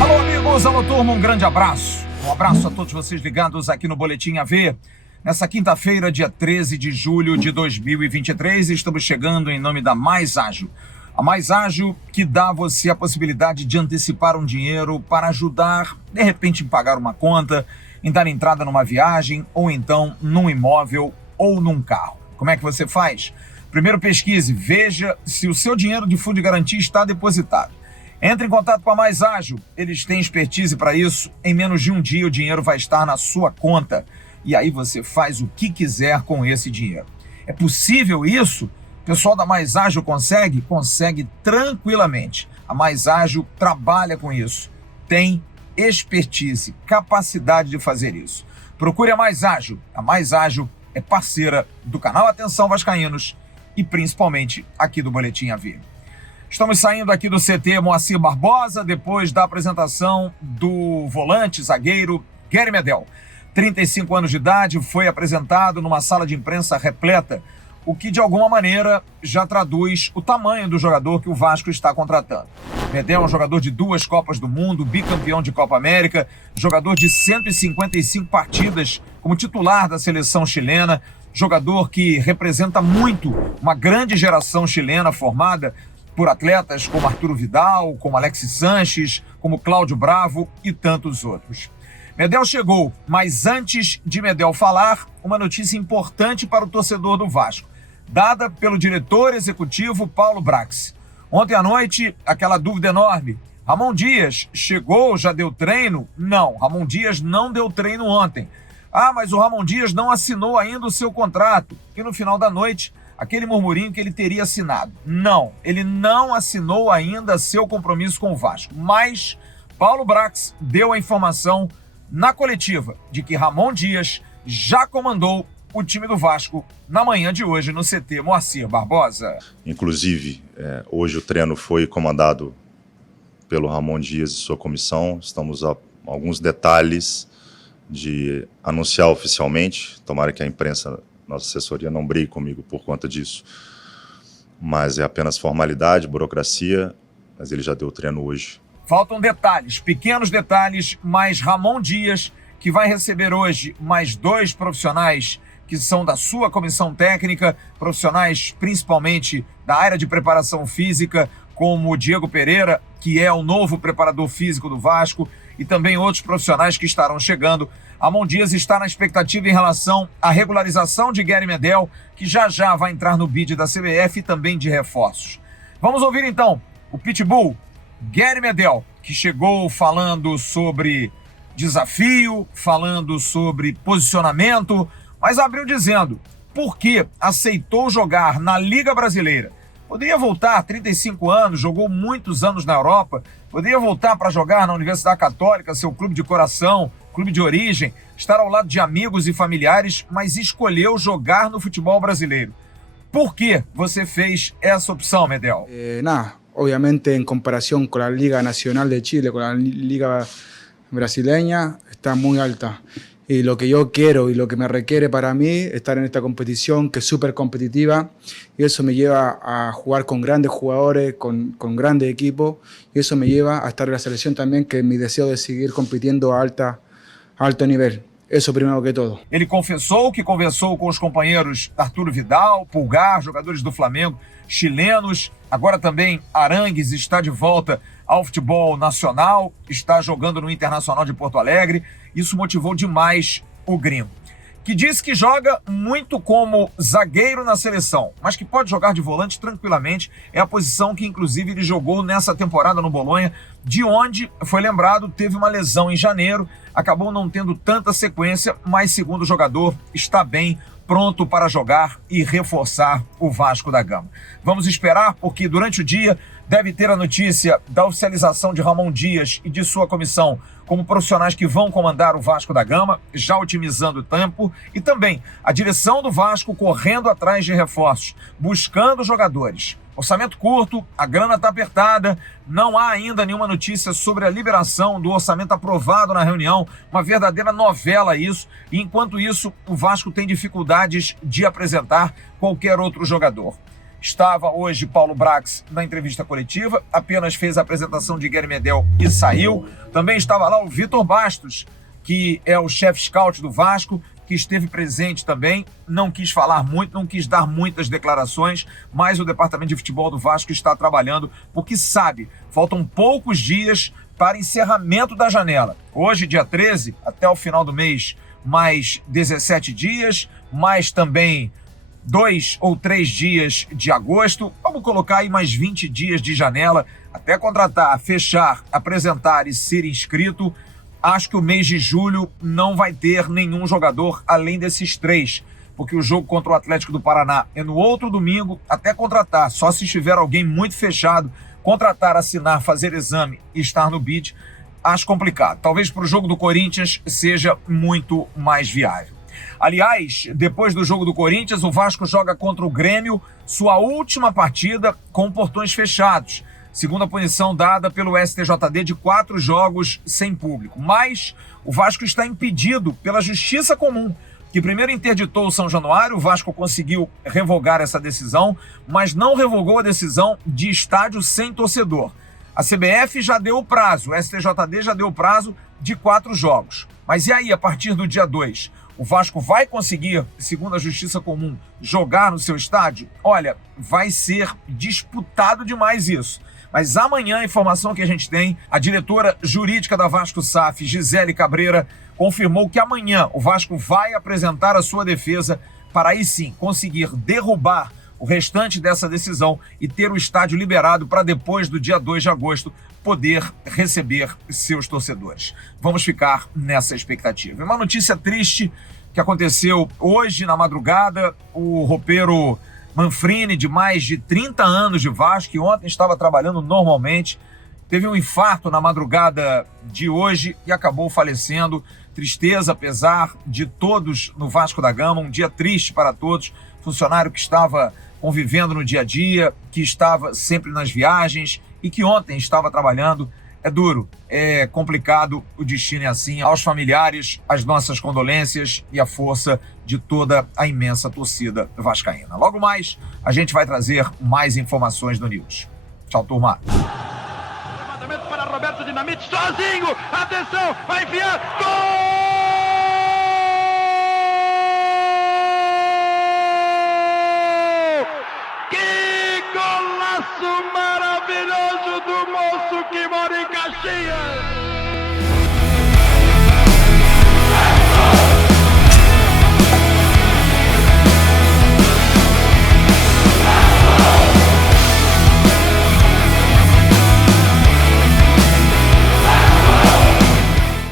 Alô, amigos, alô, turma, um grande abraço. Um abraço a todos vocês ligados aqui no Boletim AV. Nessa quinta-feira, dia 13 de julho de 2023, estamos chegando em nome da Mais Ágil. A Mais Ágil que dá a você a possibilidade de antecipar um dinheiro para ajudar, de repente, em pagar uma conta, em dar entrada numa viagem, ou então num imóvel ou num carro. Como é que você faz? Primeiro pesquise, veja se o seu dinheiro de fundo de garantia está depositado. Entre em contato com a Mais Ágil, eles têm expertise para isso. Em menos de um dia o dinheiro vai estar na sua conta. E aí você faz o que quiser com esse dinheiro. É possível isso? O pessoal da Mais Ágil consegue? Consegue tranquilamente. A Mais Ágil trabalha com isso. Tem expertise, capacidade de fazer isso. Procure a Mais Ágil. A Mais Ágil é parceira do canal Atenção Vascaínos e principalmente aqui do Boletim AV. Estamos saindo aqui do CT Moacir Barbosa depois da apresentação do volante zagueiro Gary Medel. 35 anos de idade, foi apresentado numa sala de imprensa repleta, o que de alguma maneira já traduz o tamanho do jogador que o Vasco está contratando. Medel é um jogador de 2 Copas do Mundo, bicampeão de Copa América, jogador de 155 partidas como titular da seleção chilena, jogador que representa muito uma grande geração chilena formada por atletas como Arturo Vidal, como Alexis Sanches, como Cláudio Bravo e tantos outros. Medel chegou, mas antes de Medel falar, uma notícia importante para o torcedor do Vasco, dada pelo diretor executivo Paulo Brax. Ontem à noite, aquela dúvida enorme. Ramon Dias chegou, já deu treino? Não, Ramon Dias não deu treino ontem. Ah, mas o Ramon Dias não assinou ainda o seu contrato. E no final da noite, aquele murmurinho que ele teria assinado. Não, ele não assinou ainda seu compromisso com o Vasco. Mas Paulo Brax deu a informação na coletiva de que Ramon Dias já comandou o time do Vasco na manhã de hoje no CT Moacir Barbosa. Inclusive, hoje o treino foi comandado pelo Ramon Dias e sua comissão. Estamos a alguns detalhes de anunciar oficialmente. Tomara que a imprensa, nossa assessoria, não brigue comigo por conta disso. Mas é apenas formalidade, burocracia, mas ele já deu o treino hoje. Faltam detalhes, pequenos detalhes, mas Ramon Dias, que vai receber hoje mais 2 profissionais que são da sua comissão técnica, profissionais principalmente da área de preparação física, como o Diego Pereira, que é o novo preparador físico do Vasco, e também outros profissionais que estarão chegando. Ramon Dias está na expectativa em relação à regularização de Gary Medel, que já vai entrar no bid da CBF e também de reforços. Vamos ouvir então o Pitbull, Gary Medel, que chegou falando sobre desafio, falando sobre posicionamento, mas abriu dizendo por que aceitou jogar na Liga Brasileira. Poderia voltar, 35 anos, jogou muitos anos na Europa, poderia voltar para jogar na Universidade Católica, seu clube de coração, clube de origem, estar ao lado de amigos e familiares, mas escolheu jogar no futebol brasileiro. Por que você fez essa opção, Medel? Obviamente en comparación con la Liga Nacional de Chile, con la Liga Brasileña, está muy alta. Y lo que yo quiero y lo que me requiere para mí estar en esta competición, que es súper competitiva, y eso me lleva a jugar con grandes jugadores, con grandes equipos, y eso me lleva a estar en la selección también, que es mi deseo de seguir compitiendo a alto nivel. Isso primeiro que todo. Ele confessou que conversou com os companheiros Arturo Vidal, Pulgar, jogadores do Flamengo, chilenos. Agora também Arangues está de volta ao futebol nacional, está jogando no Internacional de Porto Alegre. Isso motivou demais o gringo, que diz que joga muito como zagueiro na seleção, mas que pode jogar de volante tranquilamente. É a posição que, inclusive, ele jogou nessa temporada no Bolonha, de onde, foi lembrado, teve uma lesão em janeiro, acabou não tendo tanta sequência, mas, segundo o jogador, está bem, pronto para jogar e reforçar o Vasco da Gama. Vamos esperar, porque durante o dia deve ter a notícia da oficialização de Ramon Dias e de sua comissão como profissionais que vão comandar o Vasco da Gama, já otimizando o tempo, e também a direção do Vasco correndo atrás de reforços, buscando jogadores. Orçamento curto, a grana está apertada, não há ainda nenhuma notícia sobre a liberação do orçamento aprovado na reunião, uma verdadeira novela isso, e enquanto isso o Vasco tem dificuldades de apresentar qualquer outro jogador. Estava hoje Paulo Brax na entrevista coletiva, apenas fez a apresentação de Guilherme Medel e saiu. Também estava lá o Vitor Bastos, que é o chefe scout do Vasco, que esteve presente também, não quis falar muito, não quis dar muitas declarações, mas o departamento de futebol do Vasco está trabalhando, porque sabe, faltam poucos dias para encerramento da janela. Hoje, dia 13, até o final do mês, mais 17 dias, mais também 2 ou 3 dias de agosto, vamos colocar aí mais 20 dias de janela, até contratar, fechar, apresentar e ser inscrito. Acho que o mês de julho não vai ter nenhum jogador além desses 3, porque o jogo contra o Atlético do Paraná é no outro domingo, até contratar, só se estiver alguém muito fechado, contratar, assinar, fazer exame e estar no bid, acho complicado. Talvez para o jogo do Corinthians seja muito mais viável. Aliás, depois do jogo do Corinthians, o Vasco joga contra o Grêmio, sua última partida com portões fechados. Segunda punição dada pelo STJD de 4 jogos sem público. Mas o Vasco está impedido pela Justiça Comum, que primeiro interditou o São Januário. O Vasco conseguiu revogar essa decisão, mas não revogou a decisão de estádio sem torcedor. A CBF já deu o prazo, o STJD já deu o prazo de 4 jogos. Mas e aí, a partir do dia 2? O Vasco vai conseguir, segundo a Justiça Comum, jogar no seu estádio? Olha, vai ser disputado demais isso. Mas amanhã, a informação que a gente tem, a diretora jurídica da Vasco SAF, Gisele Cabreira, confirmou que amanhã o Vasco vai apresentar a sua defesa para aí sim conseguir derrubar o restante dessa decisão e ter o estádio liberado para depois do dia 2 de agosto poder receber seus torcedores. Vamos ficar nessa expectativa. Uma notícia triste que aconteceu hoje na madrugada, o roupeiro Manfrini, de mais de 30 anos de Vasco, que ontem estava trabalhando normalmente, teve um infarto na madrugada de hoje e acabou falecendo. Tristeza, apesar de todos no Vasco da Gama, um dia triste para todos. Funcionário que estava convivendo no dia a dia, que estava sempre nas viagens e que ontem estava trabalhando. É duro, é complicado, o destino é assim. Aos familiares, as nossas condolências e a força de toda a imensa torcida vascaína. Logo mais, a gente vai trazer mais informações no News. Tchau, turma. Levantamento para Roberto Dinamite, sozinho, atenção, vai enfiar, gol! Que golaço maravilhoso do moço que mora em Caxias!